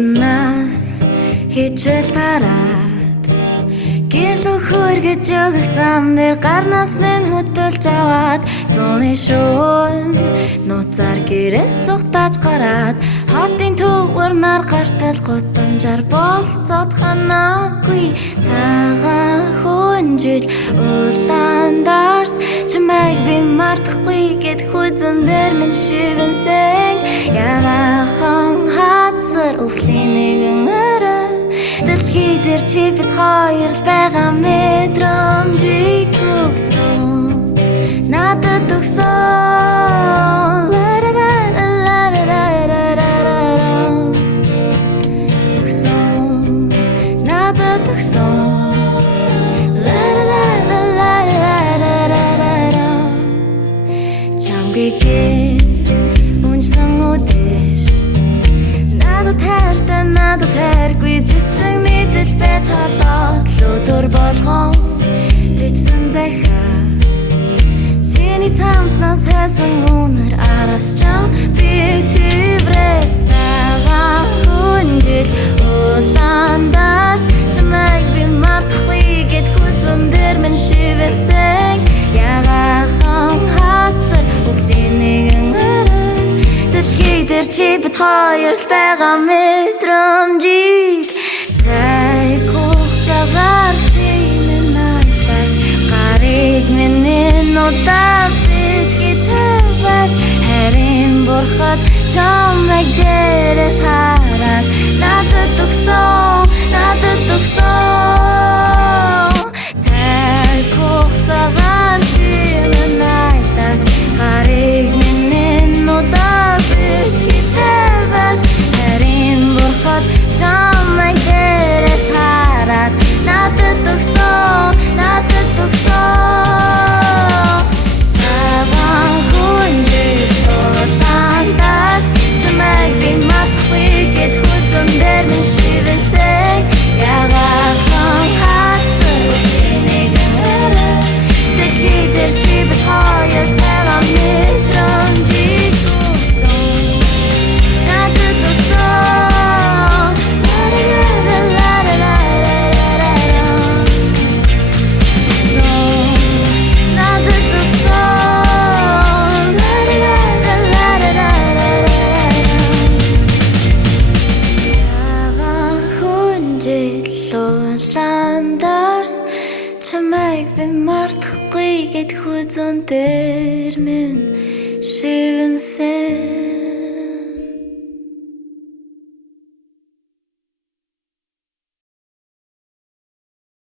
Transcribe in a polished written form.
нас хичээл тараад гэрлүү хөргөж өгөх зам дээр гарнаас минь хөдөлж аваад цууны шуун нууцаар гэрээс цугтааж гараад хотын төвөр нар гартал гудамжаар болцоод ханаагүй цагаан хүнжил улаандарс чамайг би мартахгүй гэд хүзэн дээр минь шивэнсэн ягахан хатсар өвлийн нэгэн өрөө дэлхий дээр чи бид хоёр л байгаа мэдрэмжийг өгсөн надад өгсөн надад өгсөн чамгийг үнсэн үдэш надад хайртай надад хайргүй цэцэгний дэлбээ толоод өдөр болгон дэжсэн захаа чиний цамснаас хайсан үнэр араас чам би тибрэт цагаан хүнжил улаандарс чамайг би мартахгүй гэд хүзэн дээр минь шивэнсэн ягахан хатсар өвлийн нэгэн өрөө дэлхий дээр чи бид хоёр л байгаа мэдрэмжийг цайг хугацаагаар чи минь айлаж гарыг минь удаа битгий тавьж харин бурхад чамайг дээрээс хараад надад өгсөн цайг хугацаагаар чи минь айлаж гарыг минь удаа битгий тавьж харин бурхад чамайг дээрээс хараад надад өгсөн цагаан хүнжил улаандарс чамайг би мартахгүй гэд хүзэн дээр минь шивэнсэн ягахан хатсар өвлийн нэгэн өрөө дэлхий дээр чи бид хоёр байгаа мэдрэмжийг өгсөн надад өгсөн улаандарс чамайг би мартахгүй гэд хүзэн дээр минь шивэнсэн